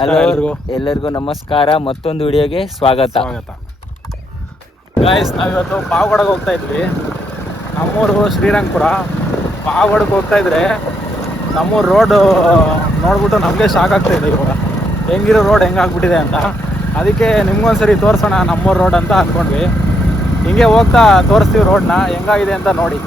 Hello ಎಲ್ಲರಿಗೂ ನಮಸ್ಕಾರ. ಮತ್ತೊಂದು ವಿಡಿಯೋಗೆ ಸ್ವಾಗತ. ಗಾಯ್ಸ್, ನಾವಿವತ್ತು ಪಾವಗಡಕ್ಕೆ ಹೋಗ್ತಾ ಇದ್ವಿ. ನಮ್ಮೂರು ಶ್ರೀರಂಗಪುರ. ಪಾವಗಡಕ್ಕೆ ಹೋಗ್ತಾ ಇದ್ರೆ ನಮ್ಮೂರು ರೋಡ್ ನೋಡ್ಬಿಟ್ಟು ನಮಗೆ ಶಾಕ್ ಆಗ್ತಾ ಇದೆ. ಇವಾಗ ಹೆಂಗಿರೋ ರೋಡ್ ಹೆಂಗಾಗ್ಬಿಟ್ಟಿದೆ ಅಂತ. ಅದಕ್ಕೆ ನಿಮ್ಗೊಂದ್ಸರಿ ತೋರಿಸೋಣ ನಮ್ಮೂರು ರೋಡ್ ಅಂತ ಅಂದ್ಕೊಂಡ್ವಿ. ಹಿಂಗೆ ಹೋಗ್ತಾ ತೋರಿಸ್ತೀವಿ ರೋಡ್ನ ಹೆಂಗಾಗಿದೆ ಅಂತ ನೋಡಿ.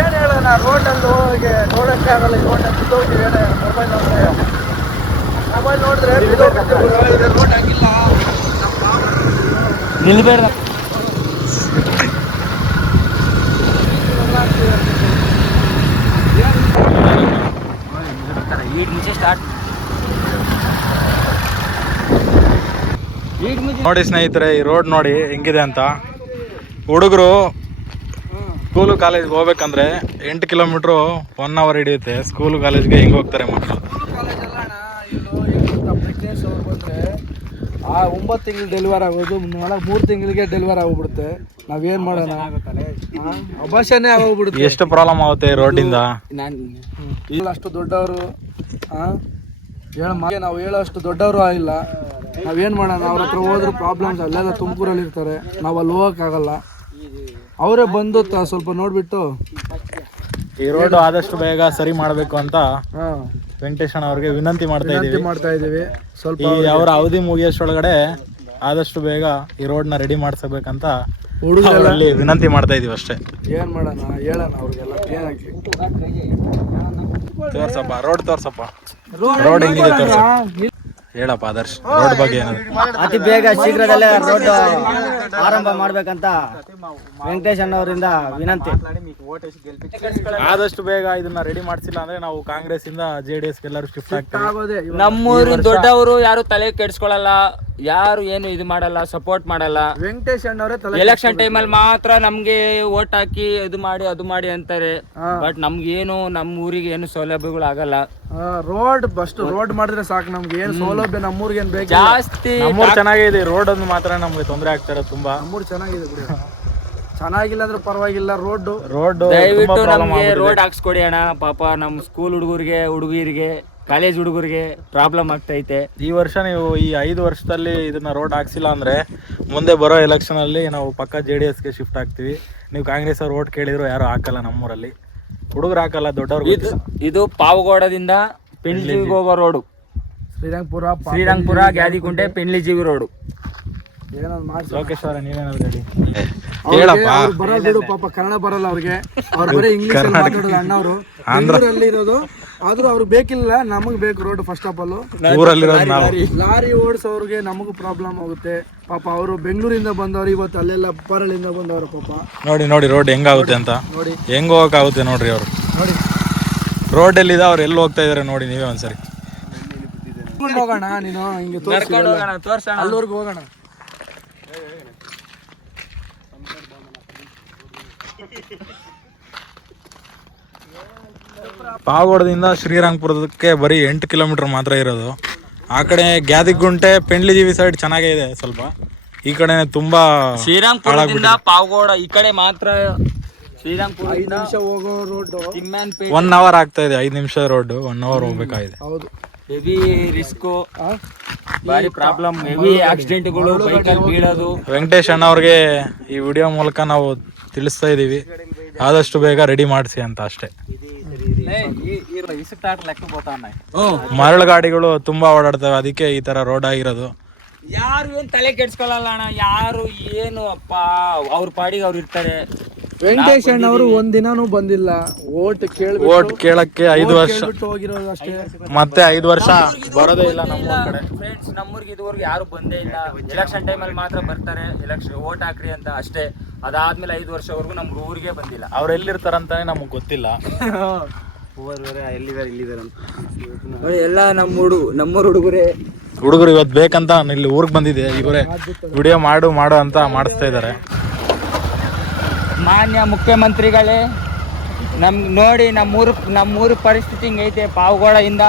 ಏನು ಹೇಳೋಣ, ರೋಡಲ್ಲೂ ಹೀಗೆ ನೋಡೋಕ್ಕೆ ಆಗಲ್ಲ. ಈ ರೋಡ್ ಬಿದ್ದೋಗ್ತೀವಿ. ಮೊಬೈಲ್ ನೋಡಿದ್ರೆ ರೋಡ್ ಆಗಿಲ್ಲ. ನಿಲ್ಬೇಡ. ನೋಡಿ ಸ್ನೇಹಿತರೆ, ಈ ರೋಡ್ ನೋಡಿ ಹೆಂಗಿದೆ ಅಂತ. ಹುಡುಗರು ಸ್ಕೂಲು ಕಾಲೇಜ್ಗೆ ಹೋಗ್ಬೇಕಂದ್ರೆ 8 ಕಿಲೋಮೀಟ್ರು 1 ಅವರ್ ಹಿಡಿಯುತ್ತೆ. ಸ್ಕೂಲು ಕಾಲೇಜ್ಗೆ ಹಿಂಗೆ ಹೋಗ್ತಾರೆ ಮಕ್ಕಳು. ಪ್ರೆಗ್ನೆನ್ಸಿ ಅವ್ರು ಬಂದರೆ 9 ತಿಂಗಳು ಡೆಲಿವರ್ ಆಗೋದು 3 ತಿಂಗಳಿಗೆ ಡೆಲಿವರ್ ಆಗೋಗ್ಬಿಡುತ್ತೆ. ನಾವೇನು ಮಾಡೋಣ, ಅಭಾಷಣೆ ಆಗೋಗ್ಬಿಡುತ್ತೆ. ಎಷ್ಟು ಪ್ರಾಬ್ಲಮ್ ಆಗುತ್ತೆ ರೋಡಿಂದ. ಅಷ್ಟು ದೊಡ್ಡವರು ನಾವು ಹೇಳೋಷ್ಟು ದೊಡ್ಡವರು ಆಗಿಲ್ಲ. ನಾವೇನು ಮಾಡೋಣ, ಅವ್ರ ಹತ್ರ ಹೋದ್ರೂ ಪ್ರಾಬ್ಲಮ್ಸ್ ಅಲ್ಲೆಲ್ಲ ತುಮಕೂರಲ್ಲಿ ಇರ್ತಾರೆ. ನಾವು ಅಲ್ಲಿ ಹೋಗೋಕ್ಕಾಗಲ್ಲ. ಅವರೇ ಬಂದು ಸ್ವಲ್ಪ ನೋಡ್ಬಿಟ್ಟು ಈ ರೋಡ್ ಆದಷ್ಟು ಬೇಗ ಸರಿ ಮಾಡಬೇಕು ಅಂತ ವೆಂಕಟೇಶಣ್ಣ ಅವ್ರಿಗೆ ವಿನಂತಿ ಮಾಡ್ತಾ ಇದೀವಿ. ಸ್ವಲ್ಪ ಅವರ ಅವಧಿ ಮುಗಿಯೋಷ್ಟೊಳಗಡೆ ಆದಷ್ಟು ಬೇಗ ಈ ರೋಡ್ನ ರೆಡಿ ಮಾಡಿಸಬೇಕಂತ ಹುಡುಗರಲ್ಲಿ ವಿನಂತಿ ಮಾಡ್ತಾ ಇದೀವಿ ಅಷ್ಟೇ. ಏನ್ ಮಾಡೋಣ, ಹೇಳೋಣ ಅವ್ರಿಗೆಲ್ಲ ಏನಾಗ್ಲಿ. ತೋರ್ಸಪ್ಪ ರೋಡ್, ತೋರ್ಸಪ್ಪ ರೋಡ್ ಹೆಂಗಿದೆ ತೋರ್ಸ. ಹೇಳಪ್ಪ ಆದರ್ಶ್, ರೋಡ್ ಬಗ್ಗೆ ಏನಾದ್ರು. ಅತಿ ಬೇಗ ಶೀಘ್ರದಲ್ಲೇ ರೋಡ್ ಆರಂಭ ಮಾಡ್ಬೇಕಂತ ವೆಂಕಟೇಶ್ ಅವರಿಂದ ವಿನಂತಿ. ಆದಷ್ಟು ಬೇಗ ಇದನ್ನ ರೆಡಿ ಮಾಡಿಸಿಲ್ಲ ಅಂದ್ರೆ ನಾವು ಕಾಂಗ್ರೆಸ್ ಇಂದ JDS ಎಲ್ಲರೂ ಶಿಫ್ಟ್ ಆಗ್ತೀವಿ. ನಮ್ಮೂರಿನ ದೊಡ್ಡವರು ಯಾರು ತಲೆ ಕೆಡಿಸ್ಕೊಳ್ಳಲ್ಲ, ಯಾರು ಏನು ಇದು ಮಾಡಲ್ಲ, ಸಪೋರ್ಟ್ ಮಾಡಲ್ಲ. ವೆಂಕಟೇಶ್ ಅಣ್ಣವರೇ ಎಲೆಕ್ಷನ್ ಟೈಮಲ್ಲಿ ಮಾತ್ರ ನಮ್ಗೆ ವೋಟ್ ಹಾಕಿ ಅದು ಮಾಡಿ ಅಂತಾರೆ. ಬಟ್ ನಮ್ಗೇನು ನಮ್ಮ ಊರಿಗೆ ಏನು ಸೌಲಭ್ಯಗಳು ಆಗಲ್ಲ. ರೋಡ್ ಮಾಡಿದ್ರೆ ಸಾಕು, ನಮ್ಗೆ ಏನು ಸೌಲಭ್ಯ ನಮ್ಮೂರಿಗೆ ಏನು ಬೇಕು ಜಾಸ್ತಿ. ನಮ್ಮೂರು ಚೆನ್ನಾಗಿದೆ, ರೋಡ್ ಒಂದು ಮಾತ್ರ ನಮ್ಗೆ ತೊಂದರೆ ಆಗ್ತಾರೆ ತುಂಬಾ. ನಮ್ಮೂರು ಚೆನ್ನಾಗಿದೆ ಬಿಡಿ, ಚೆನ್ನಾಗಿಲ್ಲ ಅಂದ್ರೆ ಪರವಾಗಿಲ್ಲ. ರೋಡ್ ದಯವಿಟ್ಟು ನಮ್ಗೆ ರೋಡ್ ಹಾಕ್ಸ್ಕೊಡಿ ಅಣ್ಣ. ಪಾಪ ನಮ್ಮ ಸ್ಕೂಲ್ ಹುಡುಗರಿಗೆ ಕಾಲೇಜ್ ಹುಡುಗರಿಗೆ ಪ್ರಾಬ್ಲಮ್ ಆಗ್ತೈತೆ. ಈ ವರ್ಷ ನೀವು ಈ 5 ವರ್ಷದಲ್ಲಿ ಇದನ್ನ ರೋಡ್ ಹಾಕ್ಸಿಲ್ಲ ಅಂದ್ರೆ ಮುಂದೆ ಬರೋ ಎಲೆಕ್ಷನ್ ಅಲ್ಲಿ ನಾವು ಪಕ್ಕ JDSಗೆ ಶಿಫ್ಟ್ ಆಗ್ತೀವಿ. ನೀವು ಕಾಂಗ್ರೆಸ್ ಅವ್ರು ಓಟ್ ಕೇಳಿದ್ರು ಯಾರು ಹಾಕಲ್ಲ ನಮ್ಮೂರಲ್ಲಿ. ಹುಡುಗರು ಹಾಕಲ್ಲ, ದೊಡ್ಡವ್ರು. ಇದು ಪಾವಗಡದಿಂದ ಪೆಂಡ್ಲಿಗೆ ಹೋಗೋ ರೋಡು. ಶ್ರೀರಂಗಪುರ ಗ್ಯಾದಿಗುಂಟೆ ಪೆಂಡ್ಲಿಜೀವಿ ರೋಡು. ಲೋಕೇಶ್ ಅವರ ನೀವೇನಾದ್ರು ಹೇಳಿ. ಬರೋದು ಪಾಪ ಕನ್ನಡ ಬರಲ್ಲ ಅವ್ರಿಗೆ, ಅವ್ರು ಬರೀ ಇಂಗ್ಲಿಷ್ ಮಾತಾಡೋದು. ಅಣ್ಣವರು ಆಂಧ್ರಲ್ಲಿ ಇರೋದು, ಆದ್ರೂ ಅವ್ರಿಗೆ ಬೇಕಿಲ್ಲ, ನಮಗ್ ಬೇಕು road. First of all lorry ಓಡಿಸೋರಿಗೆ ನಮಗೂ ಪ್ರಾಬ್ಲಮ್ ಆಗುತ್ತೆ. ಪಾಪ ಅವರು ಬೆಂಗಳೂರಿಂದ ಬಂದವ್ರು, ಇವತ್ತು ಅಲ್ಲೆಲ್ಲ ಪರಳಿಂದ ಬಂದವರು. ಪಾಪ ನೋಡಿ ರೋಡ್ ಹೆಂಗಾಗುತ್ತೆ ಅಂತ. ನೋಡಿ ಹೆಂಗ್ ಹೋಗಕ್ಕಾಗುತ್ತೆ ನೋಡ್ರಿ. ಅವ್ರು ನೋಡಿ ರೋಡ್ ಎಲ್ಲಿದೆ, ಅವ್ರು ಎಲ್ಲಿ ಹೋಗ್ತಾ ಇದಾರೆ ನೋಡಿ ನೀವೇ ಒಂದ್ಸರಿ. ಹೋಗೋಣ, ನೀನು ಹಿಂಗೆ ಅಲ್ಲಿವರೆಗೂ ಹೋಗೋಣ. ಪಾವಗಡದಿಂದ ಶ್ರೀರಂಗಪುರಕ್ಕೆ ಬರೀ 8 ಕಿಲೋಮೀಟರ್ ಮಾತ್ರ ಇರೋದು. ಆ ಕಡೆ ಗ್ಯಾದಿಗುಂಟೆ ಪೆಂಡ್ಲಿಜೀವಿ ಸೈಡ್ ಚೆನ್ನಾಗೇ ಇದೆ ಸ್ವಲ್ಪ. ಈ ಕಡೆ ತುಂಬಾ ಶ್ರೀರಂಗಪುರದಿಂದ ಪಾವಗಡ ಈ ಕಡೆ ಮಾತ್ರ. ಶ್ರೀರಂಗಪುರ 5 ನಿಮಿಷ ಹೋಗೋ ರೋಡ್ 1 ಅವರ್ ಆಗ್ತಾ ಇದೆ. 5 ನಿಮಿಷ ರೋಡ್ 1 ಅವರ್ ಹೋಗ್ಬೇಕಾಗಿದೆ. ಹೌದು, ಹೆವಿ ರಿಸ್ಕು, ಬಾರಿ ಪ್ರಾಬ್ಲಮ್, ಹೆವಿ ಆಕ್ಸಿಡೆಂಟ್ಗಳು, ಬೈಕಲ್ಲಿ ಬೀಳೋದು. ವೆಂಕಟೇಶ್ ಅಣ್ಣ ಅವ್ರಿಗೆ ಈ ವಿಡಿಯೋ ಮೂಲಕ ನಾವು ತಿಳಿಸ್ತಾ ಇದೀವಿ, ಆದಷ್ಟು ಬೇಗ ರೆಡಿ ಮಾಡಿಸಿ ಅಂತ ಅಷ್ಟೇ. ಮರಳು ಗಾಡಿಗಳು ತುಂಬಾ ಓಡಾಡ್ತವೆ, ಅದಕ್ಕೆ ಈ ತರ ರೋಡ್ ಆಗಿರೋದು. ಯಾರು ಏನ್ ತಲೆ ಕೆಡ್ಸ್ಕೊಳ್ಳಲ್ಲ ಅಣ್ಣ, ಯಾರು ಏನು ಅಪ್ಪ ಅವ್ರ ಪಾಡಿಗೆ ಅವ್ರು ಇರ್ತಾರೆ. ವೆಂಕಟೇಶ್ ಅಣ್ಣವರು ಒಂದಿನಾನು ಬಂದಿಲ್ಲ. ಓಟ್ ಕೇಳಕ್ಕೆ 5 ವರ್ಷ ಹೋಗಿರೋದು ಅಷ್ಟೇ. ಮತ್ತೆ 5 ವರ್ಷ ಬರೋದೇ ಇಲ್ಲ ನಮ್ಮ ಕಡೆ. ಫ್ರೆಂಡ್ಸ್, ನಮ್ಮೂರಿಗೆ ಇದುವರೆಗೂ ಯಾರು ಬಂದೇ ಇಲ್ಲ. ಎಲೆಕ್ಷನ್ ಟೈಮಲ್ಲಿ ಮಾತ್ರ ಬರ್ತಾರೆ, ಎಲೆಕ್ಷನ್ ವೋಟ್ ಹಾಕ್ರಿ ಅಂತ ಅಷ್ಟೇ. ಅದಾದ್ಮೇಲೆ 5 ವರ್ಷವರೆಗೂ ನಮ್ಗೆ ಊರಿಗೆ ಬಂದಿಲ್ಲ. ಅವ್ರು ಎಲ್ಲಿರ್ತಾರಂತಾನೆ ನಮಗ್ ಗೊತ್ತಿಲ್ಲ. ಎಲ್ಲ ನಮ್ಮೂರು ಹುಡುಗರು ಇವತ್ತು ಬೇಕಂತ ಇಲ್ಲಿ ಊರಿಗೆ ಬಂದಿದೆ. ಇವರೇ ವಿಡಿಯೋ ಮಾಡು ಅಂತ ಮಾಡಿಸ್ತಾ ಇದ್ದಾರೆ. ಮಾನ್ಯ ಮುಖ್ಯಮಂತ್ರಿಗಳೇ, ನೋಡಿ ನಮ್ಮೂರು ಪರಿಸ್ಥಿತಿ ಹಿಂಗೈತೆ. ಪಾವಗಡದಿಂದ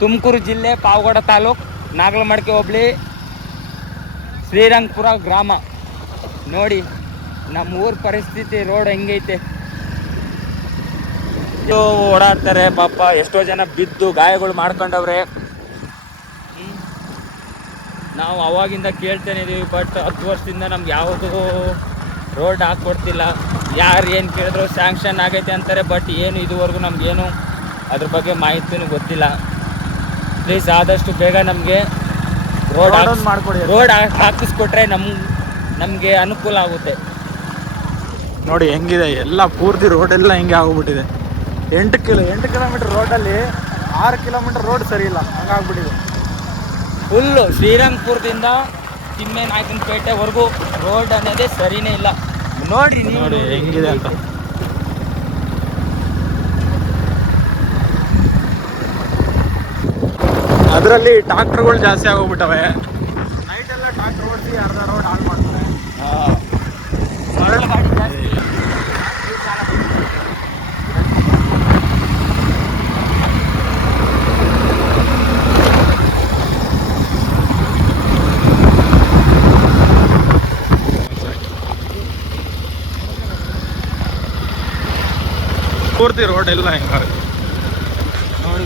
ತುಮಕೂರು ಜಿಲ್ಲೆ, ಪಾವಗಡ ತಾಲೂಕ್, ನಾಗಲಮಡಿಕೆ ಹೋಬಳಿ ಶ್ರೀರಂಗಪುರ ಗ್ರಾಮ. ನೋಡಿ ನಮ್ಮ ಊರ ಪರಿಸ್ಥಿತಿ, ರೋಡ್ ಹೆಂಗೈತೆ. ಓಡಾಡ್ತಾರೆ ಪಾಪ, ಎಷ್ಟೋ ಜನ ಬಿದ್ದು ಗಾಯಗಳು ಮಾಡ್ಕೊಂಡವ್ರೆ. ನಾವು ಅವಾಗಿಂದ ಕೇಳ್ತಾನೆ ಇದೀವಿ, ಬಟ್ 10 ವರ್ಷದಿಂದ ನಮ್ಗೆ ಯಾವುದು ರೋಡ್ ಹಾಕ್ಕೊಡ್ತಿಲ್ಲ. ಯಾರು ಏನು ಕೇಳಿದ್ರು ಸ್ಯಾಂಕ್ಷನ್ ಆಗೈತೆ ಅಂತಾರೆ, ಬಟ್ ಏನು ಇದುವರೆಗೂ ನಮಗೇನು ಅದ್ರ ಬಗ್ಗೆ ಮಾಹಿತಿನೂ ಗೊತ್ತಿಲ್ಲ. ಪ್ಲೀಸ್ ಆದಷ್ಟು ಬೇಗ ನಮಗೆ ರೋಡ್ ಹಾಕಿಸ್ಕೊಟ್ರೆ ನಮಗೆ ಅನುಕೂಲ ಆಗುತ್ತೆ. ನೋಡಿ ಹೆಂಗಿದೆ ಎಲ್ಲ ಪೂರ್ತಿ ರೋಡೆಲ್ಲ ಹೆಂಗೆ ಆಗೋಗ್ಬಿಟ್ಟಿದೆ. 8 ಕಿಲೋಮೀಟರ್ ರೋಡಲ್ಲಿ 6 ಕಿಲೋಮೀಟರ್ ರೋಡ್ ಸರಿ ಇಲ್ಲ, ಹಂಗಾಗ್ಬಿಟ್ಟಿದೆ. ಫುಲ್ಲು ಶ್ರೀರಂಗಪುರದಿಂದ ತಿಮ್ಮೇನಾಯಕನಪೇಟೆವರೆಗೂ ರೋಡ್ ಅನ್ನೋದೇ ಸರಿನೇ ಇಲ್ಲ. ನೋಡಿ ಹೆಂಗಿದೆ ಅಂತ. ಅದರಲ್ಲಿ ಟ್ರಾಕ್ಟರ್ಗಳು ಜಾಸ್ತಿ ಆಗೋಗ್ಬಿಟ್ಟವೆ. ನೈಟ್ ಎಲ್ಲ ಟ್ರಾಕ್ಟರ್ ಓಡಿಸಿ ಅರ್ಧ ರೋಡ್ ಹಾಳು ಮಾಡ್ತಾರೆ. ಮರಳು ಗಾಡಿ ಜಾಸ್ತಿ. ಪೂರ್ತಿ ರೋಡ್ ಎಲ್ಲ ಹೆಂಗಾಗುತ್ತೆ ನೋಡಿ.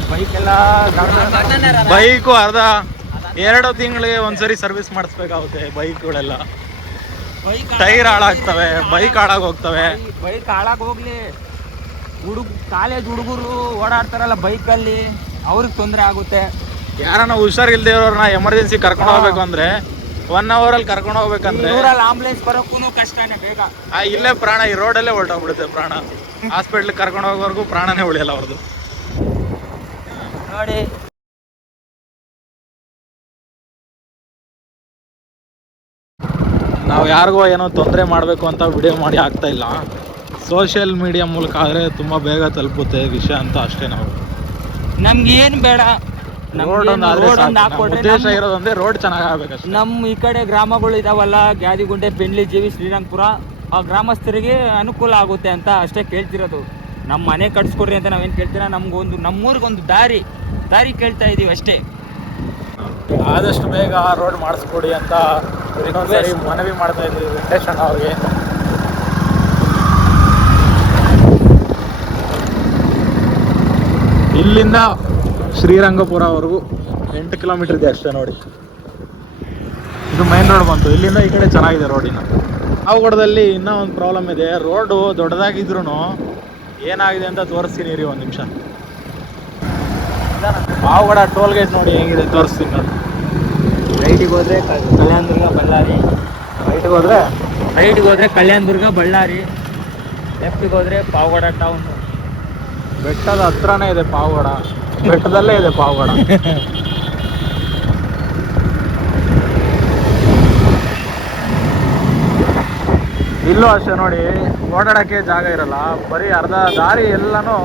ಬೈಕು ಅರ್ಧ 2 ತಿಂಗಳಿಗೆ ಒಂದ್ಸರಿ ಸರ್ವಿಸ್ ಮಾಡಿಸ್ಬೇಕಾಗುತ್ತೆ. ಬೈಕ್ಗಳೆಲ್ಲ ಟೈರ್ ಹಾಳಾಗ್ತವೆ, ಬೈಕ್ ಹಾಳಾಗಿ ಹೋಗ್ತವೆ. ಬೈಕ್ ಹಾಳಾಗಿ ಹೋಗ್ಲಿ, ಕಾಲೇಜ್ ಹುಡುಗರು ಓಡಾಡ್ತಾರಲ್ಲ ಬೈಕಲ್ಲಿ, ಅವ್ರಿಗೆ ತೊಂದರೆ ಆಗುತ್ತೆ. ಯಾರನ್ನ ಹುಷಾರಿಲ್ದೇ ಇರೋರ್ನ ಎಮರ್ಜೆನ್ಸಿ ಕರ್ಕೊಂಡು ಹೋಗ್ಬೇಕು ಅಂದ್ರೆ 1 hour ಅಲ್ಲಿ ಕರ್ಕೊಂಡು ಹೋಗ್ಬೇಕಂದ್ರೆ ಆಂಬುಲೆನ್ಸ್ ಬರೋಕ್ಕೂ ಕಷ್ಟನೇ. ಬೇಗ ಇಲ್ಲೇ ಪ್ರಾಣ, ಈ ರೋಡಲ್ಲೇ ಹೊರಟೋಗ್ಬಿಡುತ್ತೆ ಪ್ರಾಣ. ಹಾಸ್ಪಿಟ್ಲಿಗೆ ಕರ್ಕೊಂಡು ಹೋಗೋವರೆಗೂ ಪ್ರಾಣನೇ ಉಳಿಯಲ್ಲ ಅವ್ರದ್ದು. ನೋಡಿ ನಾವು ಯಾರಿಗೋ ಏನೋ ತೊಂದರೆ ಮಾಡಬೇಕು ಅಂತ ವಿಡಿಯೋ ಮಾಡಿ ಆಗ್ತಾ ಇಲ್ಲ. ಸೋಷಿಯಲ್ ಮೀಡಿಯಾ ಮೂಲಕ ಆದರೆ ತುಂಬ ಬೇಗ ತಲುಪುತ್ತೆ ವಿಷಯ ಅಂತ ಅಷ್ಟೇ. ನಾವು ನಮ್ಗೆ ಏನು ಬೇಡ, ಉದ್ದೇಶ ಇರೋದಂದ್ರೆ ರೋಡ್ ಚೆನ್ನಾಗಿ ಆಗ್ಬೇಕಷ್ಟೇ. ನಮ್ಮ ಈ ಕಡೆ ಗ್ರಾಮಗಳು ಇದಾವಲ್ಲ, ಗ್ಯಾದಿಗುಂಟೆ, ಪೆಂಡ್ಲಿ, ಜೀವಿ, ಶ್ರೀರಂಗಪುರ, ಆ ಗ್ರಾಮಸ್ಥರಿಗೆ ಅನುಕೂಲ ಆಗುತ್ತೆ ಅಂತ ಅಷ್ಟೇ ಕೇಳ್ತಿರೋದು. ನಮ್ಮ ಮನೆ ಕಟ್ಸ್ಕೊಡ್ರಿ ಅಂತ ನಾವೇನು ಕೇಳ್ತೀರ, ನಮ್ಮೂರಿಗೊಂದು ದಾರಿ ಕೇಳ್ತಾ ಇದೀವಿ ಅಷ್ಟೇ. ಆದಷ್ಟು ಬೇಗ ರೋಡ್ ಮಾಡಿಸ್ಕೊಡಿ ಅಂತ ಇನ್ನೊಂದ್ಸರಿ ಮನವಿ ಮಾಡ್ತಾ ಇದ್ದೀವಿ ವೆಂಕಟೇಶ್ ಅಣ್ಣ ಅವ್ರಿಗೆ. ಇಲ್ಲಿಂದ ಶ್ರೀರಂಗಪುರವರೆಗೂ 8 ಕಿಲೋಮೀಟರ್ ಇದೆ ಅಷ್ಟೇ. ನೋಡಿ ಇದು ಮೈನ್ ರೋಡ್ ಬಂತು. ಇಲ್ಲಿಂದ ಈ ಕಡೆ ಚೆನ್ನಾಗಿದೆ ರೋಡಿನ. ಪಾವಗಡದಲ್ಲಿ ಇನ್ನೂ ಒಂದು ಪ್ರಾಬ್ಲಮ್ ಇದೆ. ರೋಡು ದೊಡ್ಡದಾಗಿದ್ರು ಏನಾಗಿದೆ ಅಂತ ತೋರಿಸ್ತೀನಿ ರೀ, 1 ನಿಮಿಷ. ಪಾವಗಡ ಟೋಲ್ ಗೇಟ್ ನೋಡಿ ಹೆಂಗಿದೆ, ತೋರಿಸ್ತೀನಿ ನೋಡಿ. ರೈಟಿಗೆ ಹೋದ್ರೆ ಕಲ್ಯಾಣದುರ್ಗ, ಬಳ್ಳಾರಿ. ರೈಟಿಗೆ ಹೋದ್ರೆ ಕಲ್ಯಾಣದುರ್ಗ, ಬಳ್ಳಾರಿ. ಲೆಫ್ಟಿಗೆ ಹೋದ್ರೆ ಪಾವಗಡ ಟೌನ್. ಬೆಟ್ಟದ ಹತ್ರನೇ ಇದೆ ಪಾವಗಡ, ಬೆಟ್ಟದಲ್ಲೇ ಇದೆ ಪಾವಗಡ. ಇಲ್ಲೂ ಅಷ್ಟೇ ನೋಡಿ, ಓಡಾಡಕ್ಕೆ ಜಾಗ ಇರಲ್ಲ. ಬರೀ ಅರ್ಧ ದಾರಿ ಎಲ್ಲಾನು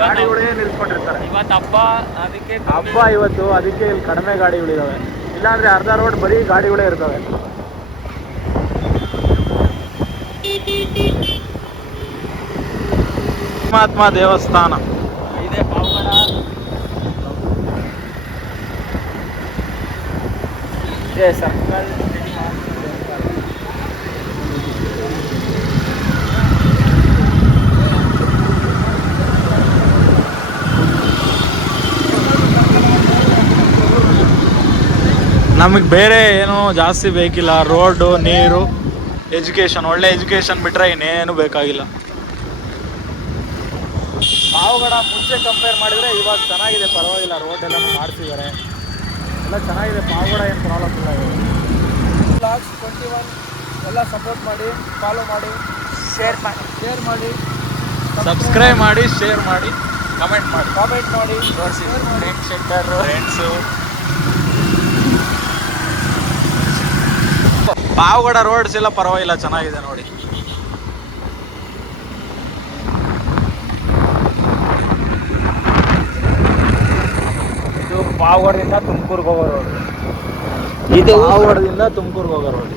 ಗಾಡಿಗಳೇ ನಿಲ್ಸ್ಕೊಂಡಿರ್ತಾರೆ. ಇವತ್ತು ಹಬ್ಬ ಇವತ್ತು, ಅದಕ್ಕೆ ಇಲ್ಲಿ ಕಡಿಮೆ ಗಾಡಿಗಳಿದಾವೆ. ಇಲ್ಲಾಂದ್ರೆ ಅರ್ಧ ರೋಡ್ ಬರೀ ಗಾಡಿಗಳೇ ಇರ್ತವೆ. ಪರಮಾತ್ಮ ದೇವಸ್ಥಾನ ಇದೆ ಪಾವಗಡ. ಇದೆ ಸರ್ಕಲ್. ನಮಗೆ ಬೇರೆ ಏನೂ ಜಾಸ್ತಿ ಬೇಕಿಲ್ಲ. ರೋಡು, ನೀರು, ಎಜುಕೇಷನ್, ಒಳ್ಳೆ ಎಜುಕೇಷನ್ ಬಿಟ್ಟರೆ ಇನ್ನೇನು ಬೇಕಾಗಿಲ್ಲ. ಪಾವಗಡ ಮುಂಚೆ ಕಂಪೇರ್ ಮಾಡಿದರೆ ಇವಾಗ ಚೆನ್ನಾಗಿದೆ, ಪರವಾಗಿಲ್ಲ. ರೋಡ್ ಎಲ್ಲ ಮಾಡಿಸಿದ್ದಾರೆ, ಎಲ್ಲ ಚೆನ್ನಾಗಿದೆ. ಪಾವಗಡ ಏನು ಪ್ರಾಬ್ಲಮ್ ಇಲ್ಲ. ಬ್ಲಾಗ್ಸ್ 21 ಎಲ್ಲ ಸಪೋರ್ಟ್ ಮಾಡಿ, ಫಾಲೋ ಮಾಡಿ, ಶೇರ್ ಮಾಡಿ, ಸಬ್ಸ್ಕ್ರೈಬ್ ಮಾಡಿ, ಶೇರ್ ಮಾಡಿ, ಕಮೆಂಟ್ ಮಾಡಿ ತೋರಿಸಿ. ಫ್ರೆಂಡ್ಸು. ಪಾವಗಡ ರೋಡ್ಸ್ ಎಲ್ಲ ಪರವಾಗಿಲ್ಲ, ಚೆನ್ನಾಗಿದೆ ನೋಡಿ. ಇದು ಪಾವಗಡದಿಂದ ತುಮಕೂರಿಗೆ ಹೋಗೋ ರೋಡ್. ಪಾವಗಡದಿಂದ ತುಮಕೂರಿಗೆ ಹೋಗೋ ರೋಡ್.